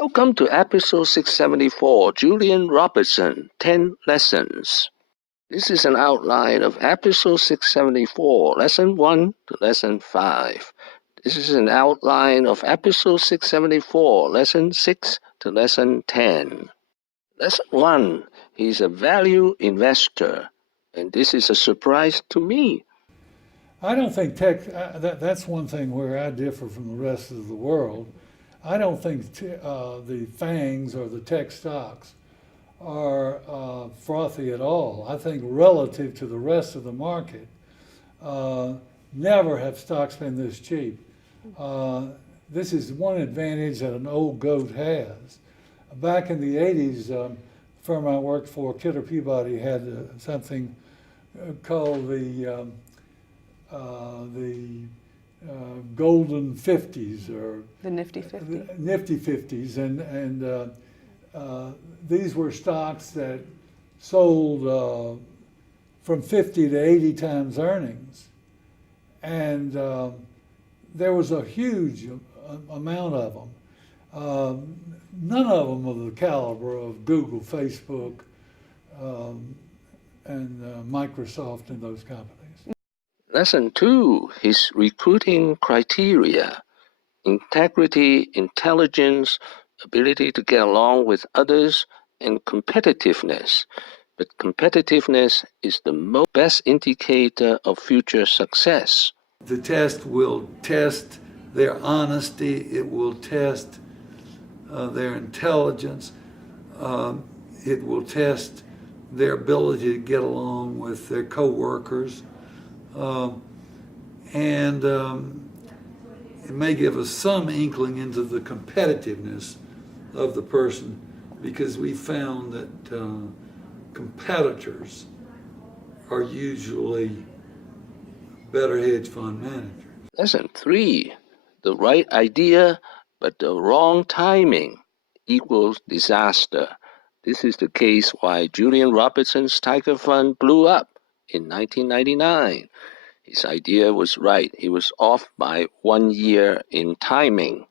Welcome to episode 674, Julian Robertson, 10 Lessons. This is an outline of episode 674, lesson 1 to lesson 5. This is an outline of episode 674, lesson 6 to lesson 10. Lesson 1, he's a value investor, and this is a surprise to me. I don't think that's one thing where I differ from the rest of the world. I don't think the FANGs or the tech stocks are frothy at all. I think relative to the rest of the market, never have stocks been this cheap. This is one advantage that an old goat has. Back in the 80s, the firm I worked for, Kidder Peabody, had something called the golden 50s, or the Nifty 50. Nifty 50s, and these were stocks that sold from 50 to 80 times earnings, and there was a huge amount of them. None of them of the caliber of Google, Facebook, and Microsoft and those companies. Lesson 2, his recruiting criteria: integrity, intelligence, ability to get along with others, and competitiveness. But competitiveness is the best indicator of future success. The test will test their honesty, it will test their intelligence, it will test their ability to get along with their co-workers, and it may give us some inkling into the competitiveness of the person, because we found that competitors are usually better hedge fund managers. Lesson 3, the right idea but the wrong timing equals disaster. This is the case why Julian Robertson's Tiger Fund blew up in 1999. His idea was right. He was off by 1 year in timing.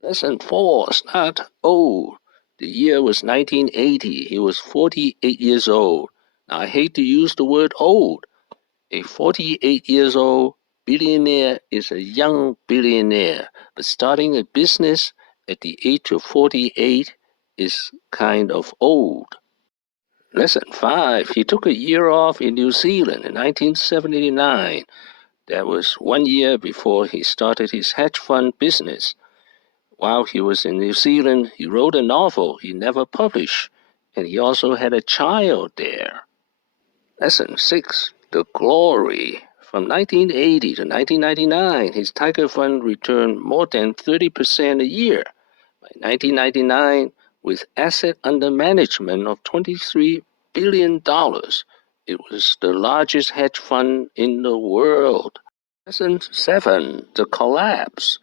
Lesson 4, start old. The year was 1980. He was 48 years old. Now, I hate to use the word old. A 48 years old billionaire is a young billionaire, but starting a business at the age of 48 is kind of old. Lesson 5, he took a year off in New Zealand in 1979. That was 1 year before he started his hedge fund business. While he was in New Zealand, he wrote a novel he never published, and he also had a child there. Lesson 6, the glory. From 1980 to 1999, his Tiger Fund returned more than 30% a year. By 1999, with asset under management of $23 billion, it was the largest hedge fund in the world. Lesson 7, the collapse.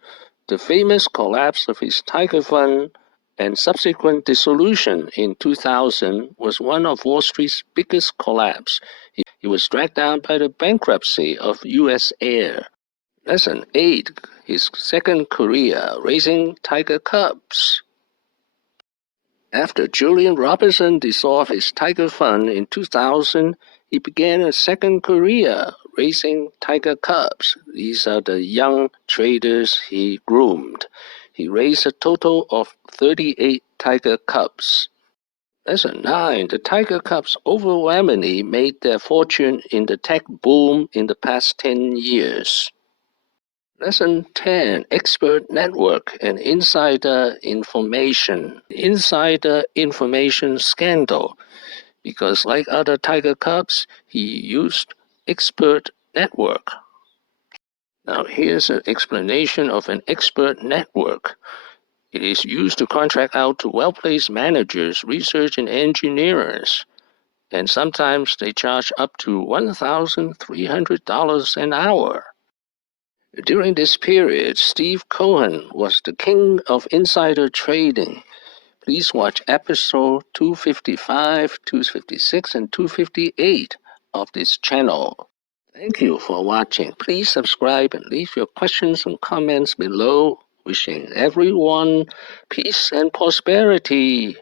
The famous collapse of his Tiger Fund and subsequent dissolution in 2000 was one of Wall Street's biggest collapse. He was dragged down by the bankruptcy of U.S. Air. Lesson 8, his second career, raising Tiger Cubs. After Julian Robertson dissolved his Tiger Fund in 2000, he began a second career, raising Tiger Cubs. These are the young traders he groomed. He raised a total of 38 Tiger Cubs. Lesson 9, the Tiger Cubs overwhelmingly made their fortune in the tech boom in the past 10 years. Lesson 10, expert network and insider information. Insider information scandal, because like other Tiger Cubs, he used expert network. Now here's an explanation of an expert network. It is used to contract out to well-placed managers, research and engineers, and sometimes they charge up to $1,300 an hour. During this period, Steve Cohen was the king of insider trading. Please watch episode 255, 256, and 258 of this channel. Thank you for watching. Please subscribe and leave your questions and comments below. wishing everyone peace and prosperity.